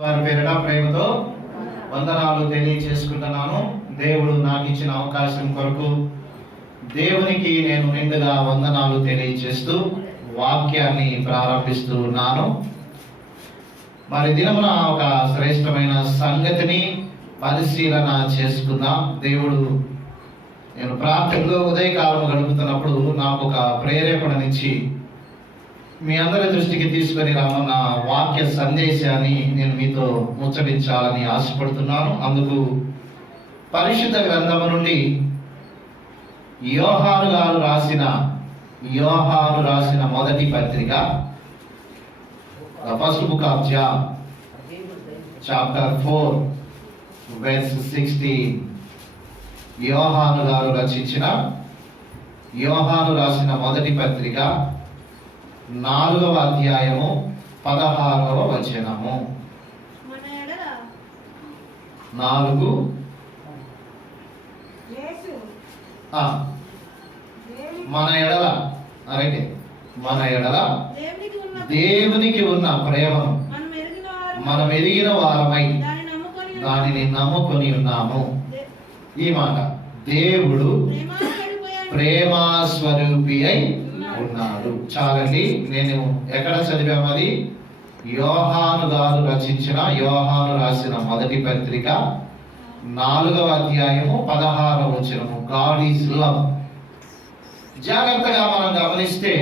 వారి పేరిట ప్రేమతో వందనాలు తెలియజేసుకుంటున్నాను. దేవుడు నాకు ఇచ్చిన అవకాశం కొరకు దేవునికి నేను నిండుగా వందనాలు తెలియజేస్తూ వాక్యాన్ని ప్రారంభిస్తూ ఉన్నాను. మరి దినమున ఒక శ్రేష్టమైన సంగతిని పరిశీలన చేసుకుందాం. దేవుడు నేను ప్రార్థనలో ఉదయకాలం గడుపుతున్నప్పుడు నాకు ఒక ప్రేరేపణనిచ్చి మీ అందరి దృష్టికి తీసుకొని రానున్న వాక్య సందేశాన్ని నేను మీతో ముచ్చటించాలని ఆశపడుతున్నాను. అందుకు పరిశుద్ధ గ్రంథము నుండి యోహాను రాసిన మొదటి పత్రిక, first book of John, chapter 4 verse 16. యోహాను గారు రచించిన యోహాను రాసిన మొదటి పత్రిక 4వ అధ్యాయము 16వ వచనము. 4 మన ఎడల మన ఎడల దేవునికి ఉన్న ప్రేమను మనం ఎరిగిన వారమై దానిని నమ్ముకొని ఉన్నాము. ఈ మాట, దేవుడు ప్రేమాస్వరూపి అయి ఉన్నాడు. చాలండి. నేను ఎక్కడ చదివాము? అది యోహాను గారు రచించిన యోహాను రాసిన మొదటి పత్రిక 4వ అధ్యాయము 16వ వచనము. God is love. జాగ్రత్తగా మనం గమనిస్తే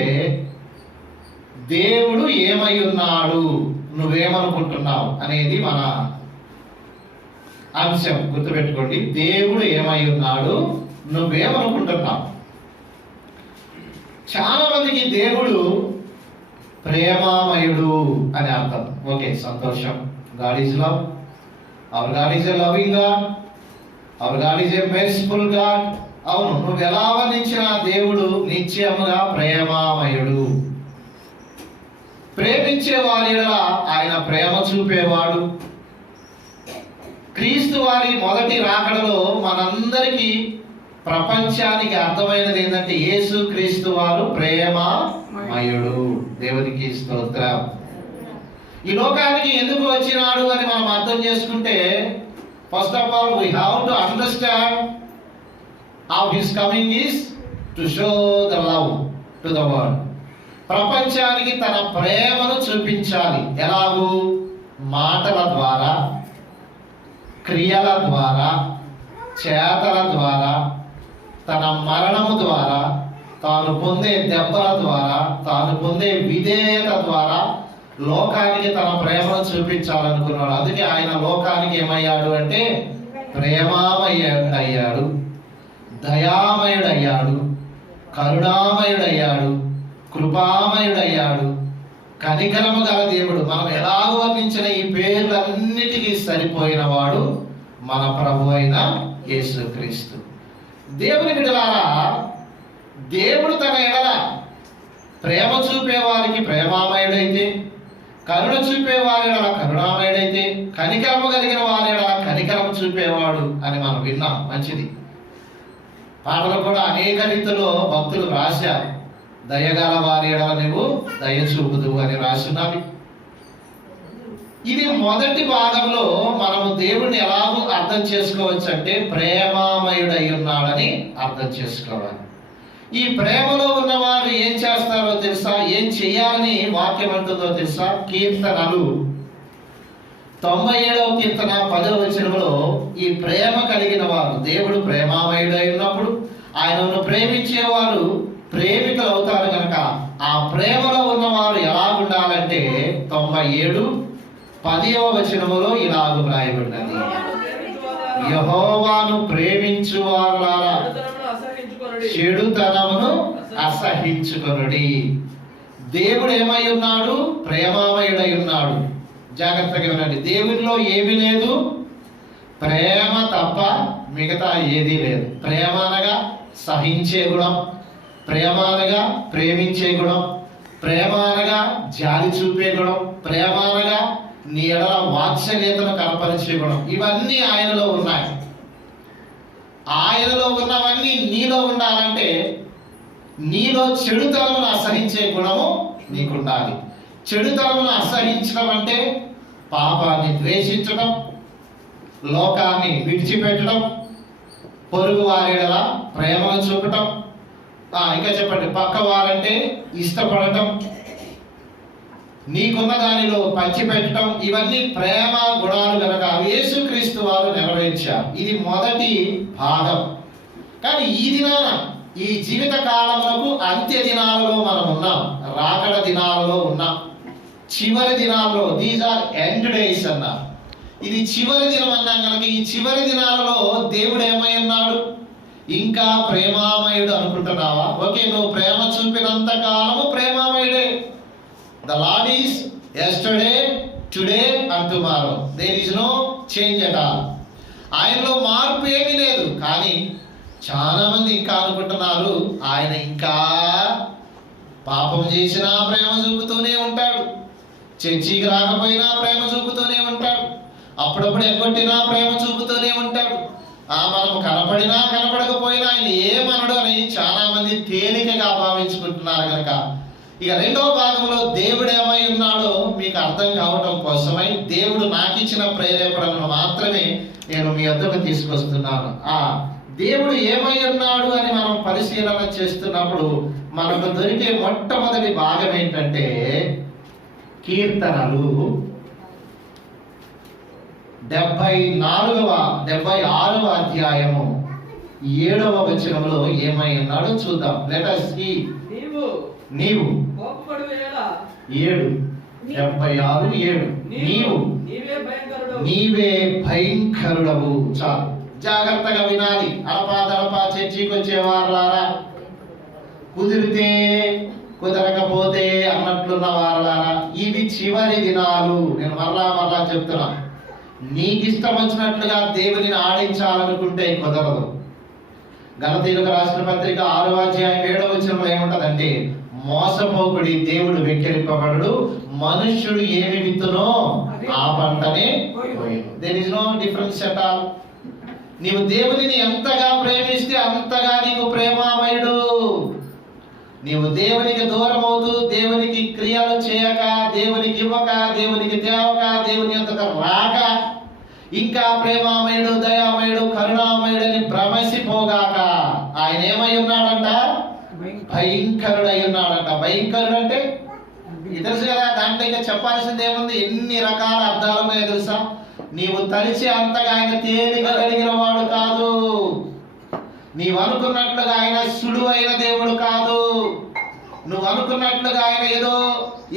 దేవుడు ఏమై ఉన్నాడు, నువ్వేమనుకుంటున్నావు అనేది మన అంశం. గుర్తుపెట్టుకోండి, దేవుడు ఏమై ఉన్నాడు, నువ్వేమనుకుంటున్నావు. చాలా మందికి దేవుడు ప్రేమామయుడు అని అర్థం. ఓకే, సంతోషం. God is love. Hour God is a loving God. Hour God is a merciful God. అవును, నువ్వు ఎలా వర్ణించిన దేవుడు నిత్యముగా ప్రేమామయుడు. ప్రేమించే వారి ఆయన ప్రేమ చూపేవాడు. క్రీస్తు వారి మొదటి రాకడలో మనందరికీ, ప్రపంచానికి అర్థమైనది ఏంటంటే యేసు క్రీస్తు వారు ప్రేమమయుడు. దేవునికి స్తోత్రం. ఈ లోకానికి ఎందుకు వచ్చినాడు అని మనం అర్థం చేసుకుంటే, first of all we have to understand how his coming is to show the love to the world. ప్రపంచానికి తన ప్రేమను చూపించాలి. ఎలాగూ? మాటల ద్వారా, క్రియల ద్వారా, చేతల ద్వారా, తన మరణము ద్వారా, తాను పొందే దెబ్బల ద్వారా, తాను పొందే విధేయత ద్వారా లోకానికి తన ప్రేమను చూపించాలనుకున్నాడు. అందుకే ఆయన లోకానికి ఏమయ్యాడు అంటే ప్రేమామయుడయ్యాడు, దయామయుడయ్యాడు, కరుణామయుడయ్యాడు, కృపామయుడయ్యాడు, కనికరము గల దేవుడు. మనం ఎలాగో వర్ణించిన ఈ పేర్లన్నిటికీ సరిపోయిన వాడు మన ప్రభు అయిన యేసుక్రీస్తు. దేవుని బిడ్డలారా, దేవుడు తన ఎడల ప్రేమ చూపేవారికి ప్రేమామయుడైతే, కరుణ చూపేవారి ఎడల కరుణామయుడైతే, కనికరము కలిగిన వారి ఎడల కనికరము చూపేవాడు అని మనం విన్నాం. మంచిది. పాటలు కూడా అనేక రీతిలో భక్తులు రాశారు. దయగల వారి ఎడల నువ్వు దయ చూపుదు అని రాసినవి. ఇది మొదటి భాగంలో మనము దేవుడిని ఎలాగో అర్థం చేసుకోవచ్చు అంటే ప్రేమామయుడై ఉన్నాడని అర్థం చేసుకోవాలి. ఈ ప్రేమలో ఉన్నవారు ఏం చేస్తారో తెలుసా? ఏం చేయాలని వాక్యం అంటుందో తెలుసా? కీర్తనలు 97వ కీర్తన 10వ వచనంలో ఈ ప్రేమ కలిగిన వారు, దేవుడు ప్రేమామయుడై ఉన్నప్పుడు ఆయనను ప్రేమించేవారు ప్రేమికులు అవుతారు కనుక ఆ ప్రేమలో ఉన్నవారు ఎలా ఉండాలంటే 97:10వ వచనములో ఇలాగ వ్రాయబడినది, యెహోవాను ప్రేమించువారులారా చెడుతనమును అసహించుకొనుడి. దేవుడు ఏమై ఉన్నాడు? ప్రేమామయుడై ఉన్నాడు. జాగ్రత్తగా వినండి. దేవునిలో ఏమీ లేదు, ప్రేమ తప్ప మిగతా ఏదీ లేదు. ప్రేమ అనగా సహించే గుణం, ప్రేమ అనగా ప్రేమించే గుణం, ప్రేమ అనగా జాలి చూపే గుణం, ప్రేమ అనగా నీ ఎడల వాత్సల్యతను కనపరిచే గుణం. ఇవన్నీ ఆయనలో ఉన్నాయి. ఆయనలో ఉన్నవన్నీ నీలో ఉండాలంటే నీలో చెడుతనమును అసహించే గుణము నీకుండాలి. చెడుతనమును అసహించడం అంటే పాపాన్ని ద్వేషించడం, లోకాన్ని విడిచిపెట్టడం, పొరుగు వారి యెడల ప్రేమను చూపటం, ఇంకా చెప్పండి, పక్క వారంటే ఇష్టపడటం, నీకున్న దానిలో పంచిపెట్టడం, ఇవన్నీ ప్రేమ గుణాలు కనుక యేసుక్రీస్తు వారు నెరవేర్చారు. ఇది మొదటి భాగం. కానీ ఈ దినాన, ఈ జీవిత కాలంలో అంత్య దినాలలో మనం ఉన్నాం, రాకడ దినాలలో ఉన్నాం, చివరి దినాల్లో. దీస్ ఆర్ ఎండ్ డేస్ అన్నారు. ఇది చివరి దినం అన్నాం కనుక ఈ చివరి దినాలలో దేవుడు ఏమై ఉన్నాడు? ఇంకా ప్రేమామయుడు అనుకుంటున్నావా? ఓకే, నువ్వు ప్రేమ చూపినంత కాలము ప్రేమామయుడే. The lord is yesterday, today and tomorrow. There is no change at all. ఆయనలో మార్పు ఏమీ లేదు. కానీ చాలా మంది ఇంకా అనుకుంటున్నారు ఆయన ఇంకా పాపం చేసినా ప్రేమ చూపుతూనే ఉంటాడు, చర్చికి రాకపోయినా ప్రేమ చూపుతూనే ఉంటాడు, అప్పుడప్పుడు ఎగ్గొట్టినా ప్రేమ చూపుతూనే ఉంటాడు, మనకు కనపడినా కనపడకపోయినా ఆయన ఏమనడు అని చాలా మంది తేలికగా భావించుకుంటున్నారు కనుక ఇక రెండవ భాగంలో దేవుడు ఏమై ఉన్నాడో మీకు అర్థం కావటం కోసమై దేవుడు నాకు ఇచ్చిన ప్రేరేపణను మాత్రమే నేను మీ వద్దకు తీసుకొస్తున్నాను. దేవుడు ఏమై ఉన్నాడు అని మనం పరిశీలన చేస్తున్నప్పుడు మనకు దొరికే మొట్టమొదటి భాగం ఏంటంటే కీర్తనలు 76వ అధ్యాయము 7వ వచనంలో ఏమై ఉన్నాడో చూద్దాం. Let us see. నీవు 76:7 నీవే భయంకరుడవు. చాలు, జాగ్రత్తగా వినాలి. అడపా చర్చికి వచ్చేవారులారా, కుదిరితే కుదరకపోతే అన్నట్లున్న వారులారా, ఇవి చివరి దినాలు. నేను మరలా చెప్తున్నా, నీకు ఇష్టం వచ్చినట్లుగా దేవునిని ఆడించాలనుకుంటే కుదరదు. గలతీయులకు రాసిన పత్రిక 6వ అధ్యాయం 7వ వచనంలో ఏముంటదంటే, మోసపోకుడి, దేవుడు వెక్కిరింపబడడు, మనుష్యుడు ఏమి విత్తునో ఆ పంటనే కోయును. There is no difference at all. నీవు దేవునిని ఎంతగా ప్రేమిస్తే అంతగా నీకు ప్రేమామయుడు. నీవు దేవునికి దూరం అవుతూ, దేవునికి క్రియలు చేయక, దేవునికి ఇవ్వక, దేవునికి తేవక, దేవుని అంతగా రాక, ఇంకా ప్రేమామయుడు, దయామయుడు, కరుణామయుడు అని భ్రమసిపోగాక ఆయన ఏమై ఉన్నాడంట? భయంకరుడై ఉన్నాడంట. భయంకరుడు అంటే తెలుసు కదా, దాంట్లో ఇంకా చెప్పాల్సింది ఏముంది? ఎన్ని రకాల అర్థాలు ఉన్నాయో తెలుసా? నీవు తలిచి అంతగా ఆయన తేలిక కలిగిన వాడు కాదు. నీవు అనుకున్నట్లుగా ఆయన సులువైన దేవుడు కాదు. నువ్వు అనుకున్నట్లుగా ఆయన ఏదో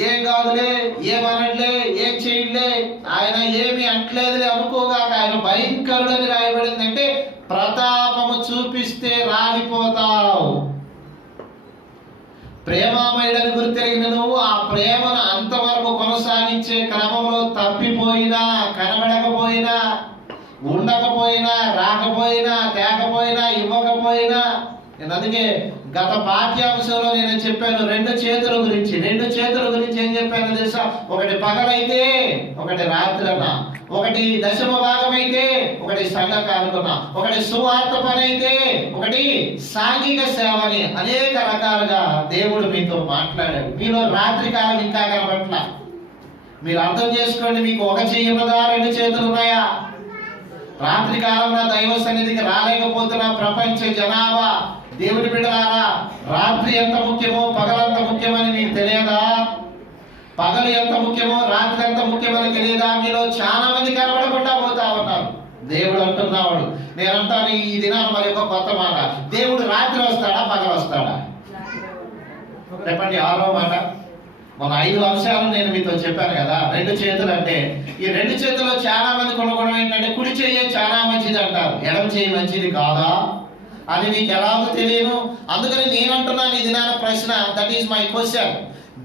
ఏం కాదులే, ఏమనట్లే, ఏం చేయట్లే, ఆయన ఏమి అంటలేదులే అనుకోగాక ఆయన భయంకరుడని రాయబడిందంటే ప్రతాపము చూపిస్తే రాలిపోతావు. ప్రేమామయుడని గుర్తెరిగిన నువ్వు ఆ ప్రేమను అంతవరకు కొనసాగించే క్రమంలో తప్పిపోయినా, కనబడకపోయినా, ఉండకపోయినా, రాకపోయినా, తేకపోయినా, ఇవ్వకపోయినా, నేను అందుకే గత పాఠ్యాంశంలో నేను చెప్పాను రెండు చేతుల గురించి. రెండు చేతుల గురించి ఏం చెప్పాను తెలుసా? ఒకటి పగలైతే, ఒకటి రాత్రి అన్నా, ఒకటి దశమ భాగం అయితే, ఒకటి సంఘ కానుకున్న, ఒకటి సువార్త పని అయితే, ఒకటి సాంఘిక సేవని, అనేక రకాలుగా దేవుడు మీతో మాట్లాడాడు. మీలో రాత్రి కాలం ఇంకా కనబట్ల. మీరు అర్థం చేసుకోండి, మీకు ఒక చెయ్యి ఉన్నదా, రెండు చేతులు ఉన్నాయా? రాత్రి కాలంలో దైవ సన్నిధికి రాలేకపోతున్న ప్రపంచ జనాభా, దేవుని బిడ్డలారా, రాత్రి ఎంత ముఖ్యమో పగలంత ముఖ్యమని మీకు తెలియదా? పగలు ఎంత ముఖ్యమో రాత్రి ఎంత ముఖ్యమని తెలియదా? మీలో చాలా మంది కనబడకుండా పోతా ఉన్నారు. దేవుడు అంటున్నాడు, నేనంటాను ఈ దినాన్ని మరి ఒక కొత్త మాట, దేవుడు రాత్రి వస్తాడా, పగలు వస్తాడా? చెప్పండి. 6వ మాట. మన 5 అంశాలు నేను మీతో చెప్పాను కదా. రెండు చేతులు అంటే, ఈ రెండు చేతుల్లో చాలా మంది కొనుక్కోవడం ఏంటంటే, కుడి చెయ్యే చాలా మంచిది అంటారు, ఎడమ చెయ్యి మంచిది కాదా అని నీకు ఎలాగో తెలియను. అందుకని నేనంటున్నాను ఈ దినాన ప్రశ్న, దట్ ఈస్ మై క్వశ్చన్.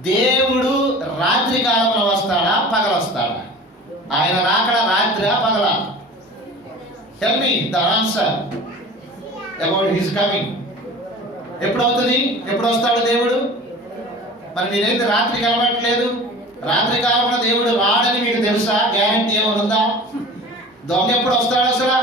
దేవుడు రాత్రి కాలంలో వస్తాడా, పగలు వస్తాడా? ఆయన రాకడ రాత్రా, పగలా? Tell me the answer about his coming. ఎప్పుడు అవుతుంది? ఎప్పుడు వస్తాడు దేవుడు? మరి మీరైతే రాత్రి కనబడట్లేదు. రాత్రి కాలంలో దేవుడు రాడని మీకు తెలుసా? గ్యారెంటీ ఏమైనా ఉందా? దొంగ ఎప్పుడు వస్తాడు? అసలు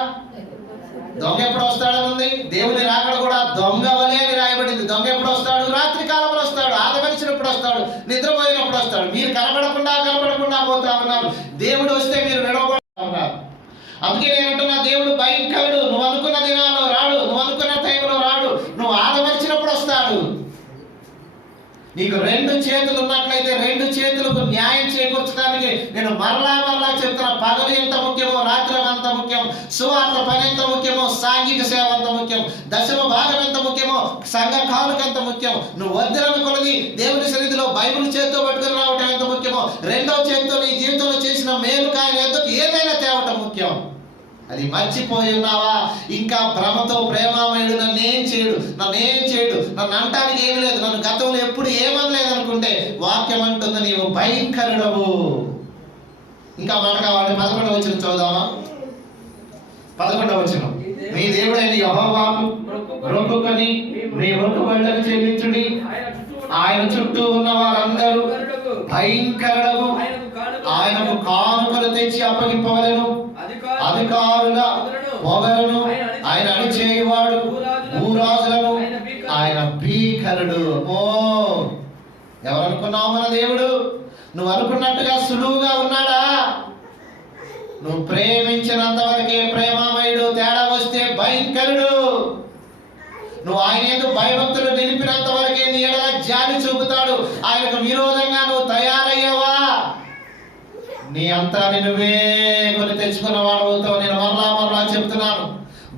దొంగ ఎప్పుడు వస్తాడని ఉంది. దేవుని రాకడ కూడా దొంగ వలే అని రాయబడింది. దొంగ ఎప్పుడు వస్తాడు? రాత్రి కాలంలో వస్తాడు. ఆదమనిచ్చినప్పుడు వస్తాడు, నిద్రపోయినప్పుడు వస్తాడు. మీరు కనపడకుండా పోతా ఉన్నారు. దేవుడు అందుకే నేను అంటున్నా, దేవుడు భయంకరుడు. నువ్వు అనుకున్న దినాల్లో రాడు, నువ్వు అనుకున్న టైంలో రాడు, నువ్వు ఆదమర్చినప్పుడు వస్తాడు. నీకు 2 చేతులు ఉన్నట్లయితే 2 చేతులకు న్యాయం చేకూర్చడానికి నేను మరలా చెప్తున్నా, పగలు ఎంత ముఖ్యమో రాత్రి ఎంత ముఖ్యం, సువార్త పని ఎంత ముఖ్యమో, సాంఘిక సేవ ఎంత ముఖ్యం, దశమ భాగం ఎంత ముఖ్యమో, సంఘ కానుక ఎంత ముఖ్యం, నువ్వు వద్దనుకున్నది దేవుని సన్నిధిలో బైబిల్ చేతితో పట్టుకుని రావటం ఎంత ముఖ్యమో, 2వ చేతితో నీ జీవితంలో చేసిన మేలు కాయలు ఎందుకు ఏదైనా తేవటం ముఖ్యం. అది మర్చిపోయి ఉన్నావా? ఇంకా భ్రమతో ప్రేమామయుడు నన్నేం చేయడు, నన్ను అంటానికి ఏమి లేదు, నన్ను గతంలో ఎప్పుడు ఏమనలేదు అనుకుంటే వాక్యం అంటుంది నీవు భయంకరుడవు. ఇంకా మాట కావాలి. 11వ వచనం చదువుదామా? 11వ వచనం. మీ దేవుడైన యెహోవాకు మొక్కుకొని మీ మొక్కుబడులను చెల్లించుడి. ఆయన చుట్టూ ఉన్న వారందరూ భయంకరులకు ఆయనకు కానుకలు తెచ్చి అప్పగింపవలెను. అధికారుల పొగరును ఆయన అణిచేయువాడు, భూరాజులను ఆయన భీకరుడు. ఓ, ఎవరనుకున్నావు మన దేవుడు? నువ్వు అనుకున్నట్టుగా సులువుగా ఉన్నాడా? నువ్వు ప్రేమించినంత వరకే ప్రేమామయుడు, తేడా వస్తే భయంకరుడు. నువ్వు ఆయన యందు భయభక్తులు నిలిపినంత వరకే నీ ఎడల జాలి చూపుతాడు. ఆయనకు విరోధంగా నువ్వు తయారయ్యావా, నీ అంతరాన్ని నువ్వే కొని తెచ్చుకున్న వాడవుతావు. నేను మరలా చెప్తున్నాను,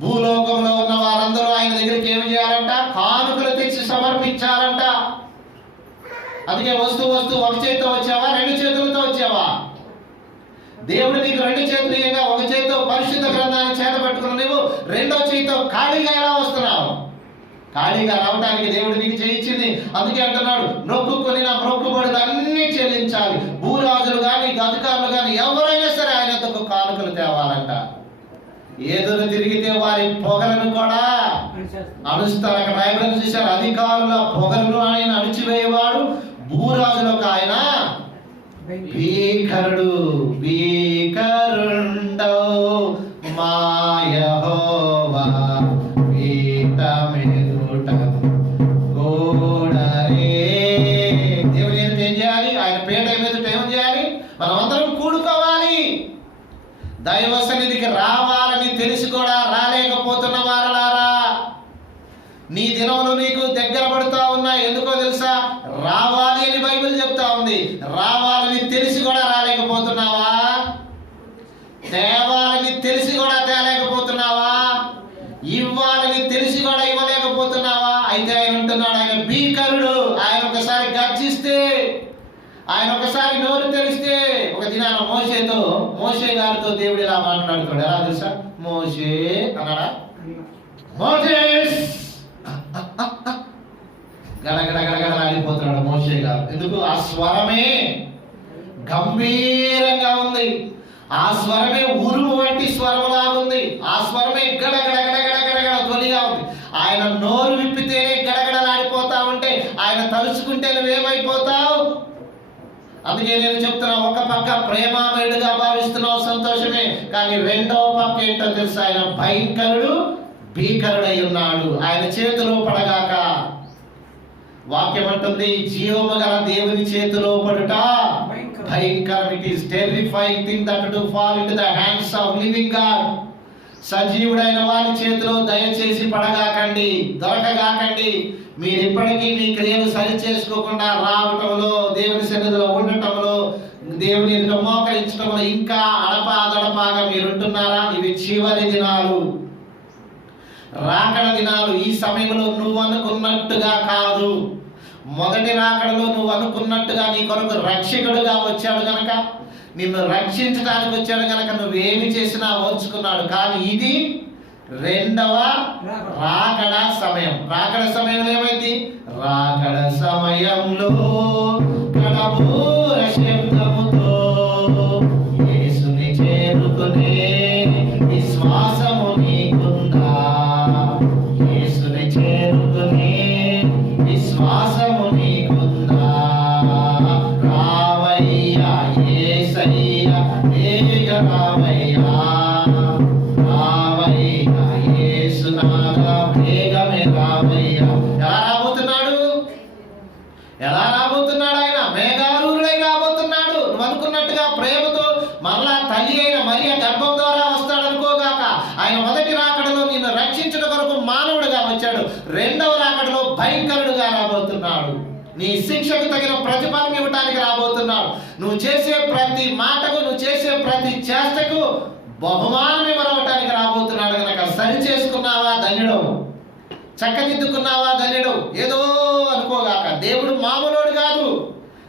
భూలోకంలో ఉన్న వారందరూ ఆయన దగ్గరికి ఏమి చేయాలంట? కానుకలు తెచ్చి సమర్పించాలంట. అందుకే వస్తూ ఒక చేతితో వచ్చావా, 2 చేతులతో వచ్చావా? దేవుడు నీకు 2 చేతులు ఇయ్యగా ఒక చేతితో పరిశుద్ధ గ్రంథాన్ని చేత పట్టుకుని నువ్వు 2వ చేతితో ఖాళీగా ఎలా వస్తున్నావు? ఖాళీగా రావడానికి దేవుడు నీకు చేయించింది. అందుకే అంటున్నాడు, నొక్కుకొని నా మొక్కుబడులు అన్ని చెల్లించాలి. భూరాజులు కానీ అధికారులు కానీ ఎవరైనా సరే ఆయన వద్దకు కానుకలు తేవాలంట. ఎదురు తిరిగితే వారి పొగలను కూడా అణుస్తారు. అక్కడ రాయబడి చూశారు, అధికారుల పొగలను ఆయన అణిచివేయవాడు, భూరాజులకు ఆయన భీకరుడు. భీకరుండో మా యెహోవా దేవుని ఏం చేయాలి? ఆయన పీట ఎదుట ఏం చేయాలి? మనం అందరం కూడుకోవాలి. దైవ సన్నిధికి రావాలని తెలిసి కూడా రాలేకపోతున్న వారలారా, నీ దినములు నీకు దగ్గర పడుతూ ఉన్నాయి. ఎందుకో తెలుసా? రావాలి అని బైబిల్ చెప్తా ఉంది. రావాలని తెలిసి కూడా రాలేకపోతున్నావా? తేవాలని తెలిసి కూడా తేలేకపోతున్నావా? ఇవ్వాలని తెలిసి కూడా ఇవ్వలేకపోతున్నావా? అయితే ఆయన ఉంటున్నాడు, ఆయన భీకరుడు. ఆయన ఒకసారి గర్జిస్తే, ఆయన ఒకసారి నోరు తెరిస్తే, ఒక దినాన మోషే గారితో దేవుడు ఇలా మాట్లాడుతాడు. ఎలా తెలుసా? మోషే అన్నాడా? మోసెస్ గడగడగడగడలాడిపోతున్నాడు మోషే గారు. ఎందుకు? ఆ స్వరమే గంభీరంగా ఉంది. ఆ స్వరమే ఉరుము వంటి స్వరములా ఉంది. ఆ స్వరమే గడగడగడగడగడగడ ధ్వనిగా ఉంది. ఆయన నోరు విప్పితేనే గడగడలాడిపోతా ఉంటే ఆయన తలుచుకుంటే నువ్వేమైపోతావు? అందుకే నేను చెప్తున్నా, ఒక పక్క ప్రేమామయుడుగా భావిస్తున్నావు, సంతోషమే. కానీ 2వ పక్క ఏంటో తెలుసా? ఆయన భయంకరుడు, భీకరుడై ఉన్నాడు. ఆయన చేతిలో పడగాక. వాక్యం అంటుంది, జీవము గల దేవుని చేతిలో పడుట భయంకరం. It is terrifying thing that to fall into the hands of living God. సజీవుడైన వారి చేతిలో దయచేసి పడగాకండి, దొరకగాకండి. మీరు ఇప్పటికీ మీ క్రియలు సరి చేసుకోకుండా రావటంలో, దేవుని సన్నిధిలో ఉండటంలో, దేవుని ఎదుట మోకరించడంలో ఇంకా అడపాదడపాగా మీరుంటున్నారా? ఇవి చివరి దినాలు, రాకడ దినాలు. ఈ సమయంలో నువ్వు అనుకున్నట్టుగా కాదు. మొదటి రాకడలో నువ్వు అనుకున్నట్టుగా నీ కొరకు రక్షకుడుగా వచ్చాడు గనక, నిన్ను రక్షించడానికి వచ్చాడు గనక నువ్వేమి చేసినా ఓర్చుకున్నాడు. కానీ ఇది 2వ రాకడ సమయం. రాకడ సమయంలో ఏమైంది? రాకడ సమయంలో కడబూర శబ్దముతో యేసుని చేరుకునే విశ్వాసము నీకుందా? యేసుని చేరుకునే విశ్వాసము నీకుందా? రావయ్యా యేసయ్యా, వేగ రావయ్యా, రావయ్యా యేసునాథా, వేగమే రావయ్యా. ఎలా రాబోతున్నాడు? ఆయన మేఘారూఢుడై రాబోతున్నాడు. నువ్వు నీ శిక్షకు తగిన ప్రతిఫలం ఇవ్వటానికి రాబోతున్నాడు. నువ్వు చేసే ప్రతి మాటకు, నువ్వు చేసే ప్రతి చేష్టకు బహుమానం ఇవ్వడానికి రాబోతున్నాడు. కనుక సరి చేసుకున్నావా ధన్యుడు, చక్కదిద్దుకున్నావా ధన్యుడు. ఏదో అనుకోగాక, దేవుడు మామూలుడు కాదు.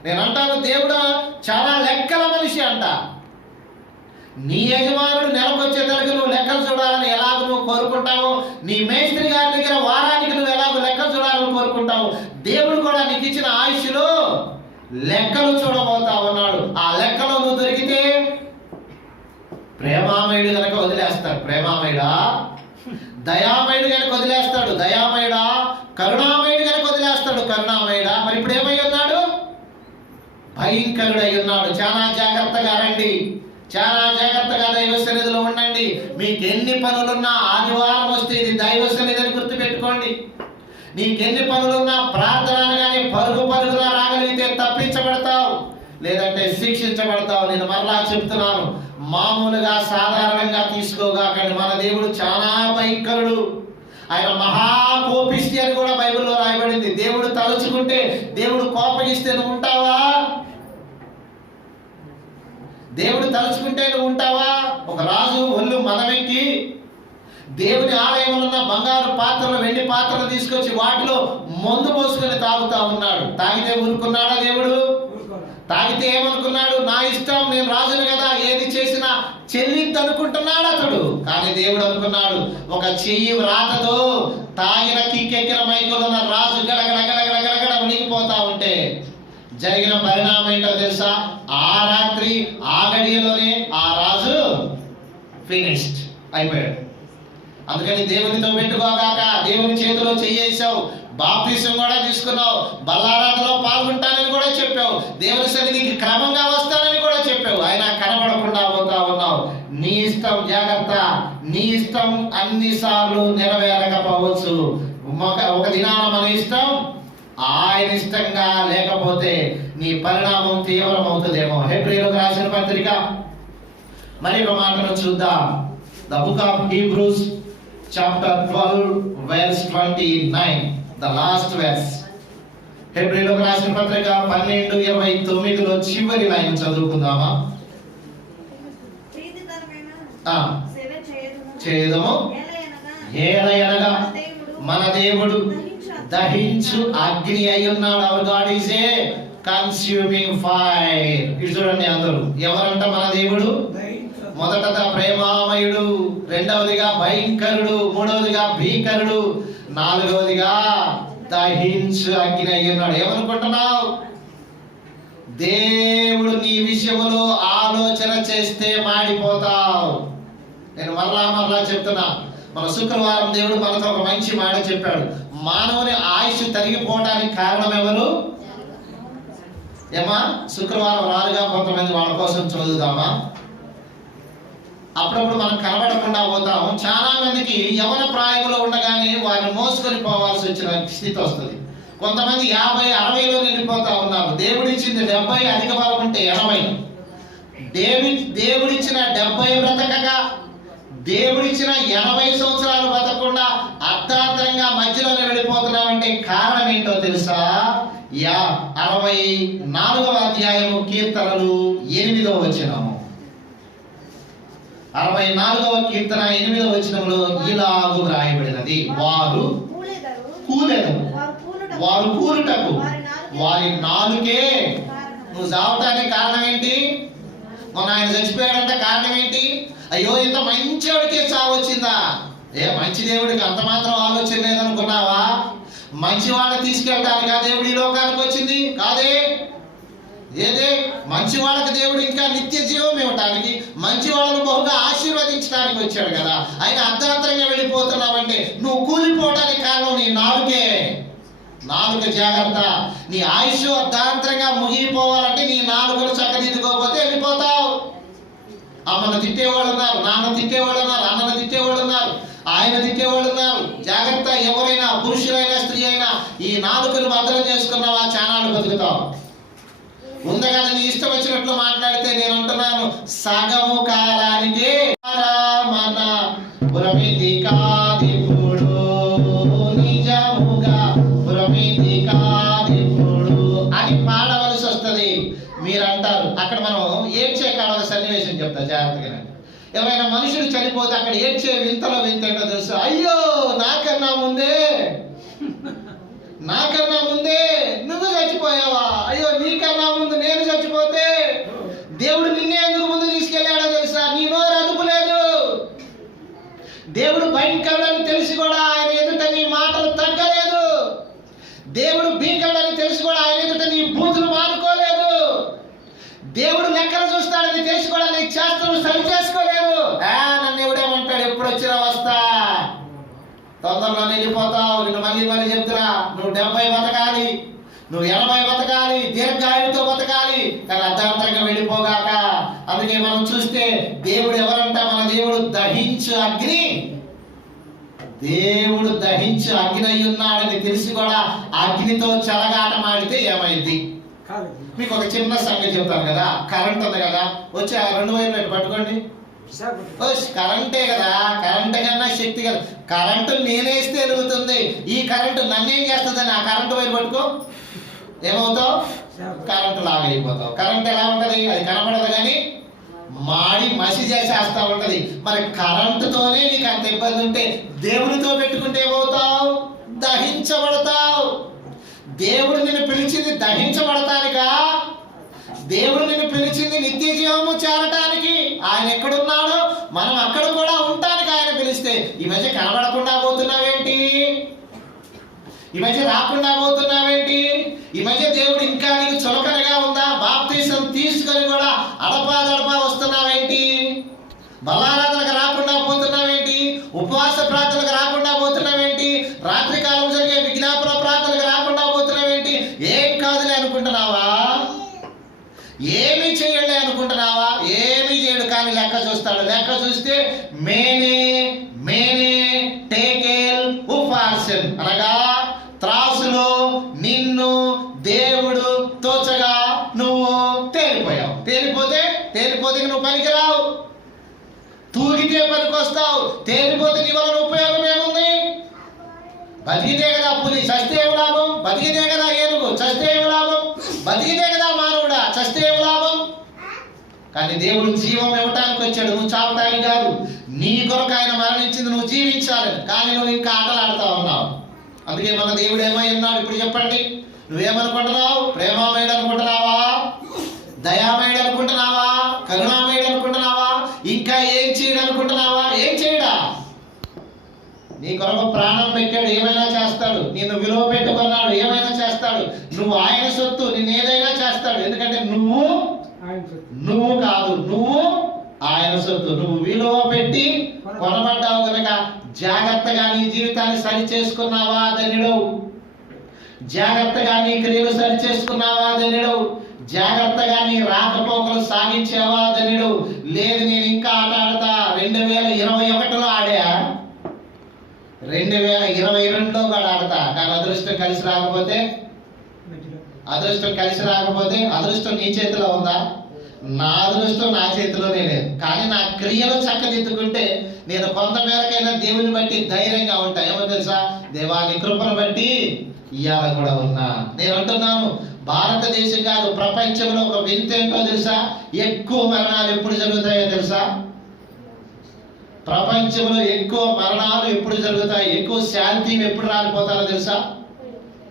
నేను అంటాను, దేవుడు చాలా లెక్కల మనిషి అంట. నీ యజమానుడు నెలకొచ్చేసరికి నువ్వు లెక్కలు చూడాలని ఎలాగో నువ్వు కోరుకుంటావు, నీ మేస్త్రి గారి దగ్గర వారానికి నువ్వు ఎలాగో లెక్కలు చూడాలని కోరుకుంటావు, దేవుడు కూడా నీకు ఇచ్చిన ఆయుష్లో లెక్కలు చూడబోతా ఉన్నాడు. ఆ లెక్కలో నువ్వు దొరికితే ప్రేమామయుడు కనుక వదిలేస్తాడు, ప్రేమామయుడా. దయామయుడు కనుక వదిలేస్తాడు, దయామయుడా. కరుణామయుడు కనుక వదిలేస్తాడు, కరుణామయుడా. మరి ఇప్పుడు ఏమై ఉన్నాడు? భయంకరుడు అయి ఉన్నాడు. చాలా జాగ్రత్తగా రండి, చాలా జాగ్రత్తగా దైవ సన్నిధిలో ఉండండి. మీకు ఎన్ని పనులున్నా ఆదివారం వస్తే ఇది దైవ సన్నిధిని గుర్తుపెట్టుకోండి. నీకెన్ని పనులున్నా ప్రార్థన అనగానే పరుగులా రాగలిగితే తప్పించబడతావు, లేదంటే శిక్షించబడతావు. నేను మరలా చెప్తున్నాను, మామూలుగా సాధారణంగా తీసుకోగాకండి. మన దేవుడు చాలా భయంకరుడు, ఆయన మహాకోపిష్టి అని కూడా బైబిల్లో రాయబడింది. దేవుడు తలుచుకుంటే, దేవుడు కోపగిస్తే నువ్వు ఉంటావా? దేవుడు తలుచుకుంటే నువ్వు ఉంటావా? ఒక రాజు ఒళ్ళు మదమెక్కి దేవుని ఆలయంలో ఉన్న బంగారు పాత్రలు, వెండి పాత్రలు తీసుకొచ్చి వాటిలో మందు పోసుకొని తాగుతా ఉన్నాడు. తాగితే ఊరుకున్నాడా దేవుడు? తాగితే ఏమనుకున్నాడు? నా ఇష్టం, నేను రాజును కదా, ఏది చేసినా చెల్లింది అనుకుంటున్నాడు అతడు. కానీ దేవుడు అనుకున్నాడు, ఒక చెయ్యి రాతతో తాగిన కిక్కెక్కిన మైకులో ఉన్న రాజు గడగడ ఉనిగిపోతా ఉంటే జరిగిన పరిణామం ఏంటో తెలుసా? ఆ రాత్రి ఆ గడియలోనే ఆ రాజు ఫినిష్డ్ అయిపోయాడు. అందుకని దేవునితో పెట్టుకోగాక, దేవుని చేతిలో చెయ్యేసావు, బాప్తిసం కూడా తీసుకున్నావు, బల్లారాధనలో పాల్గొంటానని కూడా చెప్పావు, దేవుని సన్నిధికి క్రమంగా వస్తానని కూడా చెప్పావు. ఆయన కనబడకుండా పోతా ఉన్నావు. నీ ఇష్టం, జాగ్రత్త. నీ ఇష్టం అన్నిసార్లు నెరవేరకపోవచ్చు. ఒక దినాన మన ఇష్టం ఆయన ఇష్టంగా లేకపోతే నీ పరిణామం తీవ్రం అవుతుందేమో. హెబ్రీయులకు రాసిన పత్రిక మరి ఒక మాటను చూద్దాం. The book of Hebrews chapter 12 verse 29, the last verse. హెబ్రీయులకు రాసిన పత్రిక 12:29లో చివరి లైన్ చదువుకుందామా? చేదుము ఏలయనగా మన దేవుడు దహించు అగ్ని అయి ఉన్నాడు. Hour God is a consuming fire. ఇది చూడండి అందరూ, ఎవరంట మన దేవుడు? మొదటగా ప్రేమామయుడు, రెండవదిగా భయంకరుడు, మూడవదిగా భీకరుడు, నాలుగవదిగా దహించు అగ్ని అయి ఉన్నాడు. ఏమనుకుంటున్నావు? దేవుడు నీ విషయంలో ఆలోచన చేస్తే మాడిపోతావు. నేను మరలా చెప్తున్నా, మన శుక్రవారం దేవుడు మనతో ఒక మంచి మాట చెప్పాడు. మానవుని ఆయుష్ తరిగిపోవడానికి కారణం ఎవరు? ఏమా? శుక్రవారం రారుగా కొంతమంది వాళ్ళ కోసం చదువుదామా? అప్పుడప్పుడు మనం కనబడకుండా పోతాము. చాలా మందికి యవన ప్రాయంలో ఉండగానే వారిని మోసుకొని పోవాల్సి వచ్చిన స్థితి వస్తుంది. కొంతమంది 50-60లో నిండిపోతా ఉన్నారు. దేవుడిచ్చింది 70, అధిక బలం ఉంటే 80. దేవుడిచ్చిన 70 బ్రతకగా, దేవుడిచ్చిన 80 సంవత్సరాలు బతకకుండా అర్ధాంతరంగా మధ్యలోనే వెళ్ళిపోతున్నామంటే కారణం ఏంటో తెలుసా? 64వ అధ్యాయము కీర్తనలు 8వ వచనము. 64వ కీర్తన 8వ వచనంలో ఇలాగు వ్రాయబడినది, వారు కూలెదరు, వారు కూలుటకు వారి నాలుకే. నువ్వు చావటానికి కారణం ఏంటి? మొన్న ఆయన చచ్చిపోయాడంటే కారణం ఏంటి? అయ్యో, ఇంత మంచివాడికే చావు వచ్చిందా? మంచి దేవుడికి అంత మాత్రం ఆలోచన లేదనుకున్నావా? మంచివాళ్ళని తీసుకెళ్ళటానికి ఆ దేవుడి లోకానికి వచ్చింది కాదే. ఏదే మంచి వాళ్ళకి దేవుడు ఇంకా నిత్య జీవం ఇవ్వటానికి, మంచి వాళ్ళను బహుగా ఆశీర్వదించడానికి వచ్చాడు కదా. ఆయన అర్ధాంతరంగా వెళ్ళిపోతున్నావంటే నువ్వు కూలిపోవడానికి కారణం నీ నాలుకే. నాలుక జాగ్రత్త. నీ ఆయుష్ అర్ధాంతరంగా ముగిపోవాలంటే నీ నాలుగును చక్కదిద్దుకోకపోతే వెళ్ళిపోతావు. అమ్మను తిట్టేవాళ్ళు ఉన్నారు, నాన్న తిట్టేవాళ్ళు ఉన్నారు, అన్నను తిట్టేవాళ్ళు ఉన్నారు, ఆయన తిట్టేవాళ్ళు ఉన్నారు. జాగ్రత్త. ఎవరైనా, పురుషులైనా స్త్రీ అయినా, ఈ నాలుకను భద్రం చేసుకున్నావా చానాలు బతుకుతావు. ముందుగానే నీ ఇష్టం వచ్చినట్లు మాట్లాడితే నేను అంటున్నాను, సగము కాలానికి మన పురమితి కాదిపుడు, నిజముగా పురమితి కాదిపుడు. ఎవరైనా మనుషుడు చనిపోతే అక్కడ ఏడ్చే వింతలో వింత ఏంటో తెలుసు, అయ్యో నాకన్నా ముందే నువ్వు చచ్చిపోయావా, అయ్యో నీకన్నా ముందు నేను చచ్చిపోతే దేవుడు నిన్నే ఎందుకు ముందు తీసుకెళ్ళాడో తెలుసా, నీ నోరు అదుపు లేదు. దేవుడు భయంకరుడని తెలిసి కూడా ఆయన ఎదుట నీ మాటలు తగ్గలేదు. దేవుడు భీకరుడని తెలిసి కూడా ఆయన ఎదుట నీ బూతులు మానుకోలేదు. దేవుడు లెక్కలు చూస్తాడని తెలిసి కూడా నీ చేష్టలు సరి చేసుకోలేదు. నన్ను ఎవడేమంటాడు, ఎప్పుడు వచ్చినా వస్తా, తొందరలో వెళ్ళిపోతావు, నిన్ను మళ్ళీ చెప్తున్నా, నువ్వు 70 బతకాలి, నువ్వు 80 బతకాలి, దీర్ఘాయువుతో బతకాలి, కానీ అర్ధాంతరంగా వెళ్ళిపోగాక. అందుకే మనం చూస్తే దేవుడు ఎవరంట, మన దేవుడు దహించు అగ్ని, దేవుడు దహించు అగ్ని అయి ఉన్నాడని తెలిసి కూడా అగ్నితో చెలగాటమాడితే ఏమైంది? మీకు ఒక చిన్న సంగతి చెప్తాను కదా. కరెంట్ ఉంది కదా, వచ్చి ఆ 2 వైర్లు పట్టుకోండి. కరెంటే కదా, కరెంట్ కన్నా శక్తి కదా. కరెంటు నేనేస్తే వెలుగుతుంది, ఈ కరెంటు నన్నేం చేస్తుందని ఆ కరెంటు వైపు పట్టుకో, ఏమవుతావు? కరెంటు లాగా అయిపోతావు. కరెంట్ ఎలా ఉంటది, అది కనపడదు కానీ మాడి మసి చేసేస్తా ఉంటది. మరి కరెంటుతోనే నీకు అంత ఇబ్బంది ఉంటే దేవునితో పెట్టుకుంటే ఏమవుతావు? దహించబడతావు. దేవుడు నిన్ను పిలిచింది దహించబడటానికా? దేవుడు నిన్ను పిలిచింది నిత్య జీవము చేరటానికి. ఆయన ఎక్కడున్నాడో మనం అక్కడ కూడా ఉండటానికి ఆయన పిలిస్తే. ఈ మధ్య కనబడకుండా పోతున్నావేంటి? ఈ మధ్య రాకుండా పోతున్నావేంటి? ఈ మధ్య దేవుడు ఇంకా నీకు చులకనగా ఉందా? బాప్తీసం తీసుకొని కూడా అడపా వస్తున్నావేంటి? బలారాధనకు రాకుండా పోతున్నావేంటి? ఉపవాస ప్రార్థనలకు రాకుండా పోతున్నావేంటి? రాత్రి కాలం జరిగే విజ్ఞాపన ప్రార్థనలకు రాకుండా పోతున్నావేంటి? ఏం కాదులే అనుకుంటున్నావా? ఏమీ చేయలే అనుకుంటున్నావా? ఏమీ చేయడు, కానీ లెక్క చూస్తాడు. లెక్క చూస్తే మేనే టేకేల్ ఉపార్సన్, అనగా త్రాసులో నిన్ను దేవుడు తోచగా నువ్వు తేలిపోయావు. తేలిపోతే నువ్వు పనికిరావు. తూగితే పనికొస్తావు, తేలిపోతే నీ వలన ఉపయోగం ఏముంది? బతికితే కదా పులి, చస్తే ఏం లాభం? బతికితే కదా ఏనుగు, చస్తే ఏం లాభం? బతికితే కదా మానవుడా, చస్తే ఏం లాభం? కానీ దేవుడు జీవం ఇవ్వటానికి వచ్చాడు, నువ్వు చావటానికి కాదు. నీ కొరకు ఆయన మరణించింది నువ్వు జీవించాలని, కానీ నువ్వు ఇంకా ఆటలు ఆడుతా ఉన్నావు. అందుకే మన దేవుడు ఏమై ఉన్నాడు ఇప్పుడు చెప్పండి? నువ్వేమనుకుంటున్నావు? ప్రేమామయుడు అనుకుంటున్నావా? దయామయుడు అనుకుంటున్నావా? కరుణామయుడు అనుకుంటున్నావా? ఇంకా ఏం చేయడు అనుకుంటున్నావా? ఏం చేయడా? నీ కొరకు ప్రాణం పెట్టాడు, ఏమైనా చేస్తాడు. నిన్ను విలువ పెట్టుకున్నాడు, ఏమైనా చేస్తాడు. నువ్వు ఆయన సొత్తు, నిన్ను ఏదైనా చేస్తాడు. ఎందుకంటే నువ్వు కాదు, నువ్వు ఆయన సొత్తు. నువ్వు విలువ పెట్టి కొనబడ్డావు కనుక జాగ్రత్తగా నీ జీవితాన్ని సరి చేసుకున్నావా ధన్యుడవు. జాగ్రత్తగా నీ క్రియలు సరి చేసుకున్నావా ధన్యుడవు. జాగ్రత్తగా నీ రాకపోకలు సాగించావా ధన్యుడు. లేదు నేను ఇంకా ఆట ఆడతా, 2021లో ఆడా, 2022లో కూడా ఆడతా, కానీ అదృష్టం కలిసి రాకపోతే అదృష్టం నీ చేతిలో ఉందా? నా అదృష్టం నా చేతిలోనే లేదు. కానీ నా క్రియలు చక్కదిద్దుకుంటే నేను కొంత మేరకైనా దేవుని బట్టి ధైర్యంగా ఉంటా. ఏమో తెలుసా? దేవాని కృపను బట్టి ఇవాళ కూడా ఉన్నా. నేను అంటున్నాను, భారతదేశం కాదు ప్రపంచంలో ఒక వింత ఏంటో తెలుసా? ఎక్కువ మరణాలు ఎప్పుడు జరుగుతాయో తెలుసా? ప్రపంచంలో ఎక్కువ మరణాలు ఎప్పుడు జరుగుతాయి, ఎక్కువ శాంతి ఎప్పుడు రాలిపోతారో తెలుసా?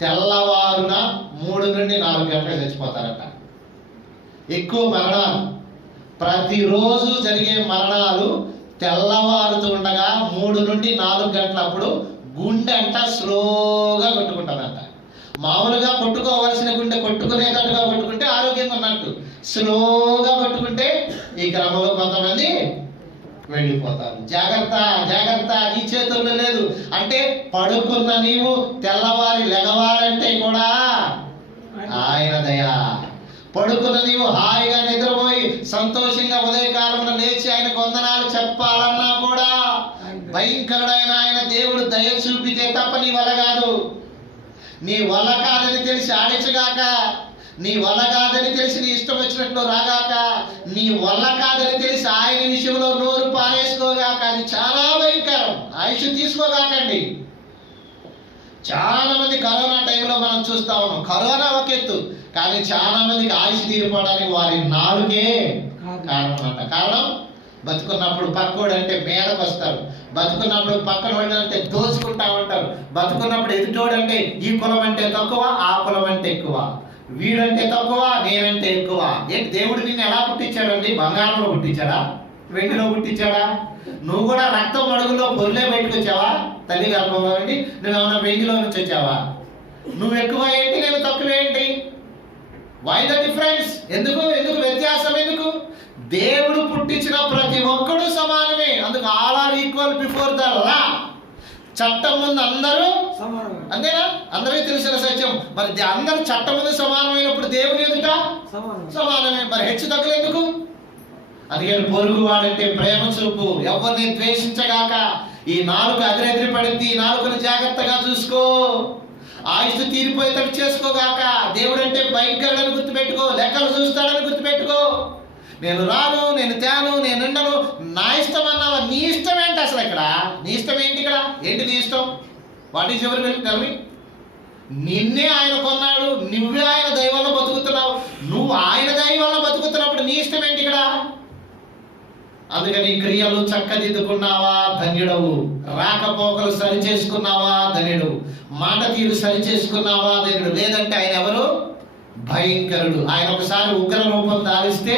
తెల్లవారున 3 నుండి 4 గంటలకు చచ్చిపోతారట. ఎక్కువ మరణాలు ప్రతిరోజు జరిగే మరణాలు తెల్లవారుతూ ఉండగా 3 నుండి 4 గంటలప్పుడు గుండె అంట స్లోగా కొట్టుకుంటుందంట. మామూలుగా కొట్టుకోవాల్సిన గుండె కొట్టుకునేటట్టుగా కొట్టుకుంటే ఆరోగ్యంగా ఉన్నట్టు, స్లోగా కొట్టుకుంటే ఈ క్రమంలో కొంతమంది వెళ్ళిపోతారు. జాగ్రత్త, నీ చేతుల్లో లేదు. అంటే పడుకున్న నీవు తెల్లవారి లెగవాలంటే కూడా ఆయన దయా. పడుకున్న నీవు హాయిగా నిద్రపోయి సంతోషంగా ఉదయకాలంలో లేచి ఆయన వందనాలు చెప్పాలన్నా కూడా భయంకరుడైన ఆయన దేవుడు దయ చూపితే తప్ప నీ వల్ల కాదు. నీ వల్ల కాదని తెలిసి ఆడించగాక, నీ వల్ల కాదని తెలిసి నీ ఇష్టం వచ్చినట్లు రాగాక, నీ వల్ల కాదని తెలిసి ఆయన విషయంలో నోరు పారేసుకోగాక. అది చాలా భయంకరం. ఆయుష్ తీసుకోగాకండి. చాలా మంది కరోనా టైంలో మనం చూస్తా ఉన్నాం. కరోనా ఒక ఎత్తు, కానీ చాలా మందికి ఆయుష్ తీరిపోవడానికి వారి నాలుగే కారణం అంట. కారణం బతుకున్నప్పుడు పక్కోడు అంటే మీదకు వస్తారు, బతుకున్నప్పుడు పక్కన వాడు అంటే దోచుకుంటా ఉంటారు, బతుకున్నప్పుడు ఎదుటోడు అంటే ఈ కులం అంటే తక్కువ, ఆ కులం అంటే ఎక్కువ, వీడంటే తక్కువ, నేనంటే ఎక్కువ. ఏంటి దేవుడు నిన్ను ఎలా పుట్టించాడండి? బంగారంలో పుట్టించాడా? వెండిలో పుట్టించాడా? నువ్వు కూడా రక్తం అడుగులో బొర్లే బయటకు వచ్చావా? తల్లి గర్భంలో అండి నువ్వేమన్నా వెండిలో నుంచి వచ్చావా? నువ్వు ఎక్కువ ఏంటి, నేను తక్కువ ఏంటి? Why the difference? ఎందుకు వ్యత్యాసం ఎందుకు? దేవుడు పుట్టించిన ప్రతి ఒక్కడు సమానమే. అందుకు all are equal before the law. చట్టం ముందు అందరూ అంతేనా? అందరికీ తెలిసిన సత్యం. మరి అందరూ చట్టం ముందు సమానమైనప్పుడు దేవుని ఎదుట సమానమే. మరి హెచ్చు తగ్గులు ఎందుకు? అందుకని పొరుగు వాడంటే ప్రేమ చూపు, ఎవరిని ద్వేషించగాక. ఈ నాలుక అదిరెదిరి పడింది, ఈ నాలుకను జాగ్రత్తగా చూసుకో. ఆయుష్ తీరిపోయేటట్టు చేసుకోగాక. దేవుడు అంటే భయంకరుడని గుర్తుపెట్టుకో, లెక్కలు చూస్తాడని గుర్తుపెట్టుకో. నేను రాను, నేను తేను, నేను ఉండను, నా ఇష్టం అన్నావా? నీ ఇష్టం ఏంటి అసలు? ఇక్కడ నీ ఇష్టం ఏంటి? ఇక్కడ ఏంటి నీ ఇష్టం? What is your will? Tell me. నిన్నే ఆయన కొన్నాడు, నువ్వే ఆయన దయ వల్ల బతుకుతున్నావు. నువ్వు ఆయన దయ వల్ల బతుకుతున్నప్పుడు నీ ఇష్టం ఏంటి ఇక్కడ? అందుకని క్రియలు చక్కదిద్దుకున్నావా ధన్యుడవు, రాకపోకలు సరి చేసుకున్నావా ధన్యుడు, మాట తీరు సరి చేసుకున్నావా ధన్యుడు. లేదంటే ఆయన ఎవరు? భయంకరుడు. ఆయన ఒకసారి ఉగ్ర రూపం దారిస్తే,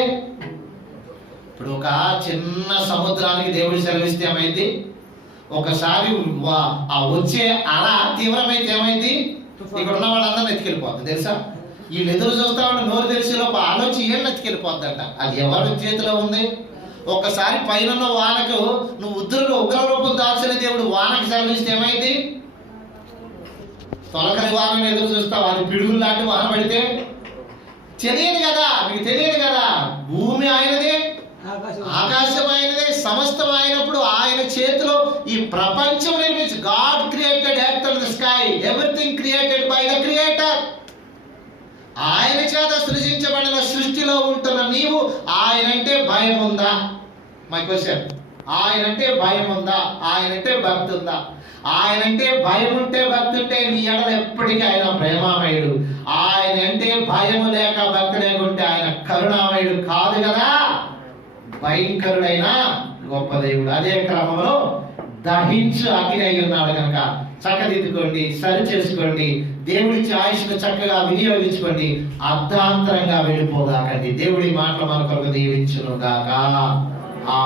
ఇప్పుడు ఒక చిన్న సముద్రానికి దేవుడు సెలవిస్తే ఏమైంది? ఒకసారి ఆ వచ్చే అల తీవ్రమైతే ఏమైంది? ఇక్కడ ఉన్న వాళ్ళందరూ ఎత్తుకెళ్ళిపోతుంది తెలుసా? వీళ్ళు ఎదురు చూస్తా ఉంటే నోరు తెలిసే లోపు ఆలోచి ఏం ఎత్తుకెళ్ళిపోద్దంట. అది ఎవరి చేతిలో ఉంది? ఒకసారి పైన వానకు నువ్వు ఉగ్ర రూపం దాల్చిన దేవుడు వానకి సెలవిస్తే ఏమైంది? తొలకరి వానను ఎదురు చూస్తావు, అది పిడుగులు లాంటి వాన పడితే తెలియదు కదా, మీకు తెలియదు కదా. భూమి ఆయనదే, ఆకాశం ఆయనదే, సమస్తం అయినప్పుడు ఆయన చేతిలో ఈ ప్రపంచం నిర్మించి. God created earth and the sky, everything created by the creator. ఆయన చేత సృజించబడిన సృష్టిలో ఉంటున్న నీవు ఆయనంటే భయం ఉందా? My question. ఆయనంటే భయం ఉందా? ఆయనంటే భక్తి ఉందా? ఆయనంటే భయం ఉంటే భక్తి ఉంటే నీ ఎడల ఎప్పటికీ ఆయన ప్రేమామయుడు. ఆయన అంటే భయం లేక భక్తి లేకుంటే ఆయన కరుణామయుడు కాదు కదా, భయంకరుడైన గొప్ప దేవుడు. అదే క్రమంలో దహించు అగ్ని అయి ఉన్నాడు కనుక చక్కదిద్దుకోండి, సరి చేసుకోండి, దేవుడిచ్చి ఆయుష్ను చక్కగా వినియోగించుకోండి, అర్ధాంతరంగా వెళ్ళిపోగాకండి. దేవుడి మాటలు మన కొరకు దీవించును గాక.